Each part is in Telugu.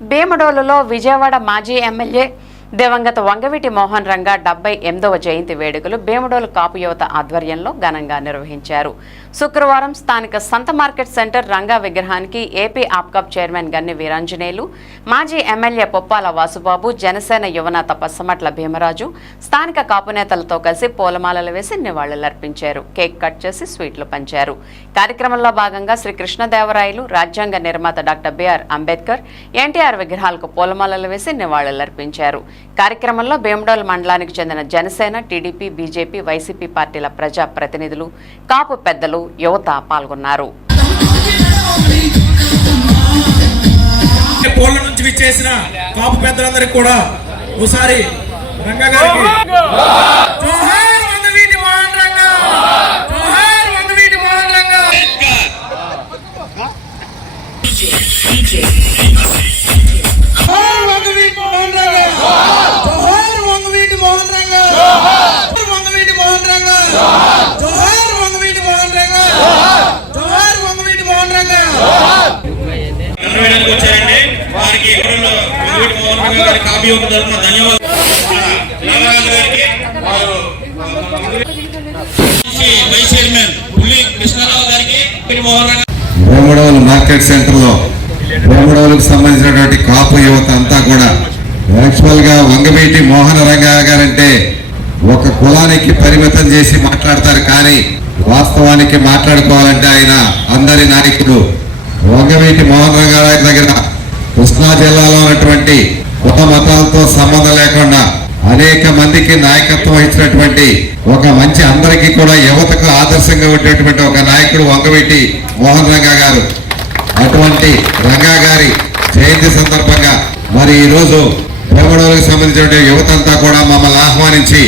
భీమడోలులో విజయవాడ మాజీ ఎమ్మెల్యే దివంగత వంగవీటి మోహన్ రంగా డెబ్బై ఎనిమిదవ జయంతి వేడుకలు భీమడోలు కాపు యువత ఆధ్వర్యంలో ఘనంగా నిర్వహించారు. శుక్రవారం స్థానిక సంత మార్కెట్ సెంటర్ రంగా విగ్రహానికి ఏపీ ఆప్కాప్ చైర్మన్ గన్ని వీరాంజనేయులు మాజీ ఎమ్మెల్యే పొప్పాల వాసుబాబు జనసేన యువనేత పసమట్ల భీమరాజు స్థానిక కాపు నేతలతో కలిసి పూలమాలలు వేసి నివాళులర్పించారు. కేక్ కట్ చేసి స్వీట్లు పంచారు. కార్యక్రమంలో భాగంగా శ్రీ కృష్ణదేవరాయలు రాజ్యాంగ నిర్మాత డాక్టర్ బిఆర్ అంబేద్కర్ ఎన్టీఆర్ విగ్రహాలకు పూలమాలలు వేసి నివాళులర్పించారు. కార్యక్రమంలో భీమడోల్ మండలానికి చెందిన జనసేన టీడీపీ బీజేపీ వైసీపీ పార్టీల ప్రజా ప్రతినిధులు కాపు పెద్దలు యువత పాల్గొన్నారు. కోళ్ళ నుంచి విచ్చేసిన కాపు పెద్దలందరికీ కూడా ఒకసారి రంగా గారికి రంగా జోహార్ వంగవీటి మోహన్ రంగా జోహార్ వంగవీటి మోహన్ రంగా జోహార్ వంగవీటి మోహన్ రంగా జోహార్ వంగవీటి మోహన్ రంగా జోహార్ వంగవీటి మోహన్ రంగా జోహార్ వంగవీటి మోహన్ రంగా వేయడానికి వచ్చారండి వారికి ఎవరిలో వెంకట మోహన్ రావు గారి కాపీ ఒక తరఫున ధన్యవాదాలు. గారికి వారు వైస్ చైర్మన్ పుల్లి కృష్ణారావు గారికి మార్కెట్ సెంటర్లో భీమడోలుకు సంబంధించినటువంటి కాపు యువత అంతా కూడా యాక్చువల్గా వంగవీటి మోహన రంగా గారంటే ఒక కులానికి పరిమితం చేసి మాట్లాడతారు కానీ వాస్తవానికి మాట్లాడుకోవాలంటే ఆయన అందరి నాయకుడు వంగవీటి మోహన్ రంగా దగ్గర కృష్ణా జిల్లాలో ఉన్నటువంటి కుల మతాలతో సంబంధం లేకుండా అనేక మందికి నాయకత్వం వహించినటువంటి ఒక మంచి అందరికీ కూడా యువతకు ఆదర్శంగా ఉండేటువంటి ఒక నాయకుడు వంగవీటి మోహన్ రంగా గారు. అటువంటి రంగా గారి జయంతి సందర్భంగా మరి ఈ రోజు భీమడోలకు సంబంధించిన యువతంతా కూడా మమ్మల్ని ఆహ్వానించి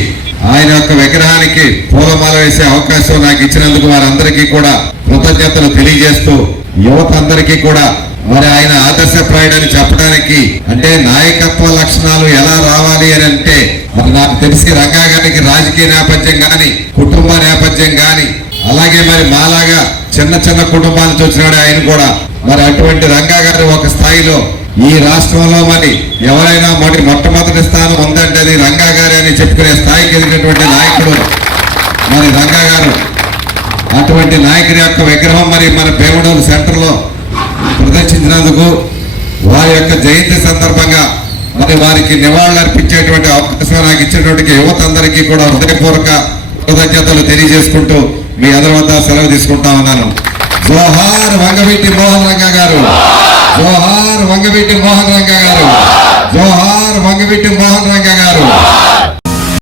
ఆయన యొక్క విగ్రహానికి పూలమాల వేసే అవకాశం నాకు ఇచ్చినందుకు వారందరికీ కూడా కృతజ్ఞతలు తెలియజేస్తూ యువత అందరికీ కూడా మరి ఆయన ఆదర్శప్రాయుడని చెప్పడానికి అంటే నాయకత్వ లక్షణాలు ఎలా రావాలి అని అంటే మరి నాకు తెలిసి రంగా గారికి రాజకీయ నేపథ్యం గాని కుటుంబ నేపథ్యం గాని అలాగే మరి మాలాగా చిన్న చిన్న కుటుంబాల నుంచి వచ్చినాడు ఆయన కూడా. మరి అటువంటి రంగా గారు ఒక స్థాయిలో ఈ రాష్ట్రంలో మరి ఎవరైనా మరి మొట్టమొదటి స్థానం ఉందంటే అది రంగా గారి అని చెప్పుకునే స్థాయికి ఎదిగినటువంటి నాయకుడు మరి రంగా గారు అటువంటి నాయకుడి యొక్క విగ్రహం మరి మన భీమడోలు సెంటర్లో ప్రదర్శించినందుకు వారి యొక్క జయంతి సందర్భంగా మరి వారికి నివాళులు అర్పించేటువంటి అవకాశం నాకు ఇచ్చినటువంటి యువత అందరికీ కూడా హృదయపూర్వక కృతజ్ఞతలు తెలియజేసుకుంటూ మీ అందరి వద్ద సెలవు తీసుకుంటా ఉన్నాను. జోహార్ వంగవీటి మోహన్ రంగ గారు. జోహార్ వంగవీటి మోహన్ రంగ గారు. జోహార్ వంగవీటి మోహన్